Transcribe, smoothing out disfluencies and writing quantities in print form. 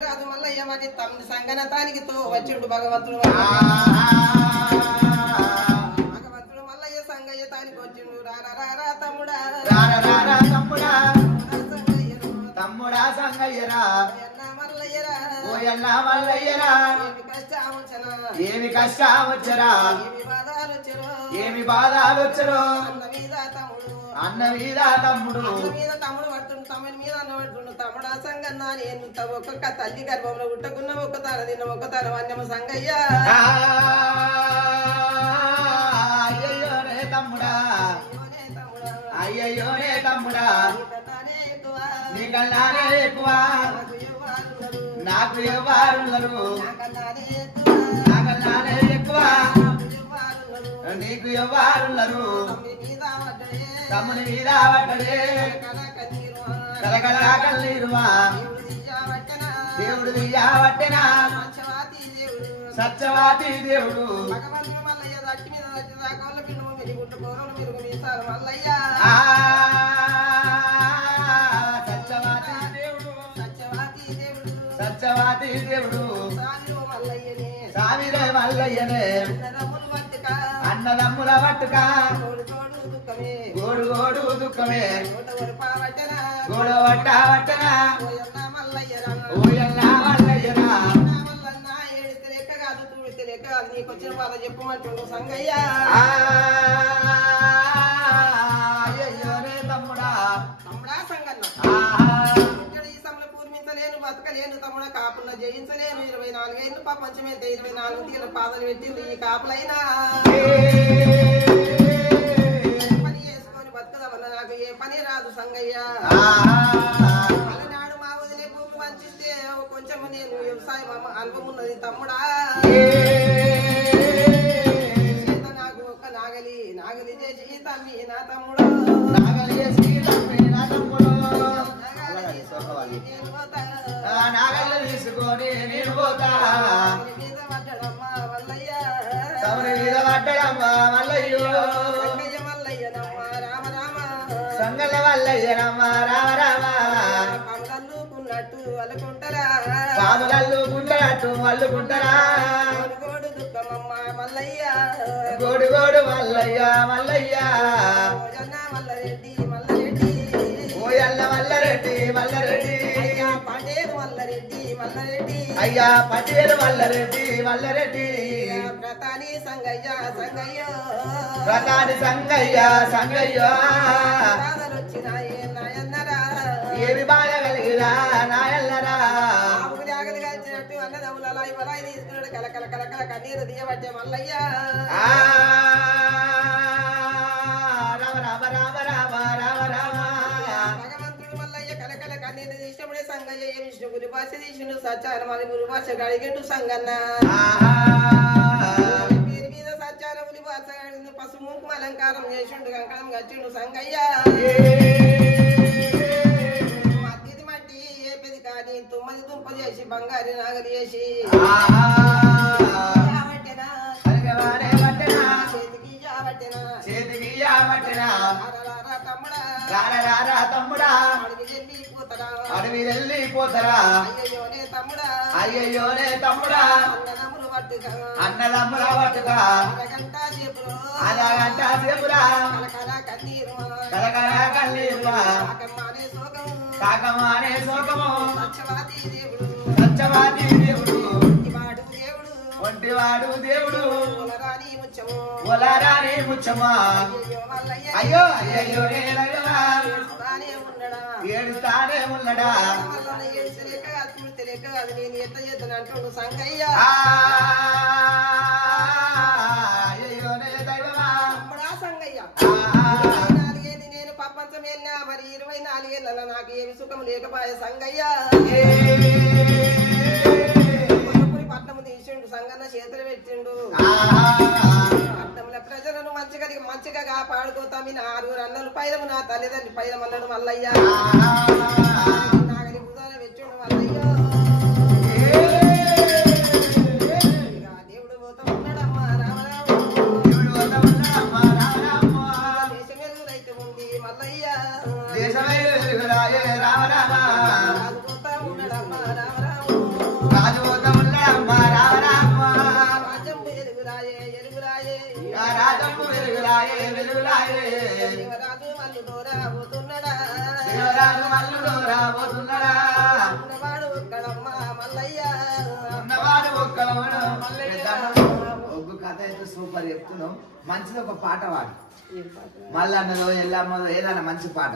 రాజు మల్లయ్య మరి తమ్ముని సంగనతానికి తో వచ్చిండు భగవంతుడు భగవంతుడు మల్లయ్య సంగయ్య తానికి వచ్చిండు రారా తమ్ముడా తమ్ముడా తమ్ముడా సంగయ్యరా ఓయన్నా మల్లయ్యరా ఏమి కష్టం వచ్చరా ఏమి బాధాలు వచ్చరో అన్న మీద తమ్ముడు పడుతుండు తమ్ముని మీద అన్న పడుతుండు తమ్ముడా సంగన్న నేను ఒక్కొక్క తల్లి గర్భంలో ఉట్టకున్న ఒక్క తాన తిన్న ఒక్క తాన వన్యము సంగయ్య అయ్యయ్యోనే తమ్ముడా అయ్యయ్యోనే తమ్ముడా నీకన్నానే ఎక్కువ నాకు ఎవరున్నారు నాకన్నానే ఎక్కువ నీకు ఎవరున్నారు తమ్ముని మీద పడ్డడే కలకలా కన్నీరువా దేవుడు దియ్యబట్టెనా సత్యవాతి దేవుడు సత్యవాతి దేవుడు సామిరే మల్లయ్యనే అన్నదమ్ముల పట్టుక గోడు గోడు దుఃఖమే గోడ పట్ట పట్టనా ఓయన్నా మల్లయ్యరా నీకు వచ్చిన బాధ చెప్పమంటుండు సంగయ్య అయ్యయ్యోనే తమ్ముడా తమ్ముడా సంగన్న ఈ సమయంలో పూర్మించలేను బతకలేను తమ్ముడా కాపుల్లో జయించలేను 24 ఏళ్ళు ప్రపంచమైతే 24 తీల పాదలు పెట్టింది ఈ కాపులైనా పని చేసుకొని బతుకదమన్న నాకు ఏ పని రాదు సంగయ్య అలనాడు మా వదిలే భూమి వంచిస్తే కొంచెం నేను వ్యవసాయం అనుభవం ఉన్నది తమ్ముడా నాకు ఒక్క నాగలి చేసి తమ్మి నా తమ్ముడు నాగలి తీసుకొని నేను పోతా తమరి మీద పడ్డడమ్మా మల్లయ్యో సంగల మల్లయ్యనమ్మా రామ రామ పాములల్లుకుంటారట్టు అల్లుకుంటారా గోడు గోడు మల్లయ్య మల్లయ్య ఓయల్ల మల్లరెడ్డి మల్లరెడ్డి అయ్యా పటేరు మల్లరెడ్డి మల్లరెడ్డి ప్రతాని సంగయ్య సంగయ్య ఏమి బాధ కలిగిరా నాయల్లరా జాగలు కలిసినట్టు అన్నదమ్ముల ఇవలాయి తీసుకున్నాడు కలకల కలకల కన్నీరు దియబట్టే మల్లయ్య రామ రామ రామ రామ రామ రామ భగవంతుడు మల్లయ్య కలకల కన్నీరు తీసినప్పుడే సంగయ్య విష్ణు గురి భాష తీసిండు సత్యానమని గురు భాష అడిగిండు సంగన్న పేరు మీద సత్యానముని భాష అడిగిండు పసుపు కుంకుమ అలంకారం చేసిండు కంకణం గచ్చిండు సంగయ్య మట్టిది మట్టి ఏపిది కానీ తుమ్మది దుంప చేసి బంగారి నాగలి చేసి చేతికి తమ్ముడా అడవి వెళ్ళిపోతారా అయ్యయ్యోనే తమ్ముడా అన్నదమ్ముల పట్టుక అరగంట సేపురా కలకల కన్నీరురా కాకమానే శోకము సత్యవాది దేవుడు ఒంటివాడు దేవుడు ఒలరాని ముచ్చమా అయ్యో అయ్యయ్యోనే రగవా ఏడుస్తానే ఉన్నడా అయ్యయ్యోనే దైవమా నేను ప్రపంచం వెళ్ళినా మరి 24 ఏళ్ళ నాకు ఏమి సుఖం లేకపోయే సంగయ్య పట్నము తీసిండు సంగన్న చేతులు పెట్టిండు పట్నంలో ప్రజలను మంచిగా కాపాడుకోతాం మీ 6 అన్నలు పైలము నా తల్లిదండ్రి పైలమన్నాడు మల్లయ్య నాగలి బుధాన పెట్టిండు మల్లయ్య దేవుడు పోతా ఉన్నాడమ్మా రామరామ దేశమెరుగు రైతు ఉంది మల్లయ్య దేశమే రామ రామ పోతా ఉన్నాడమ్మా రామరామ వెలుగులాయే వెలుగులాయే శివరాజు మల్లుడు రాబోతున్నాడా శివరాజు మల్లుడు రాబోతున్నాడా ఉన్నవాడు ఒక్కడమ్మ మల్లయ్య ఉన్నవాడు ఒక్కడమ్మడు ఒగ్గు కథ అయితే సూపర్ చెప్తున్నాం మంచిది ఒక పాట పాడు మల్లన్నదో ఎల్లమ్మదో ఏదైనా మంచి పాట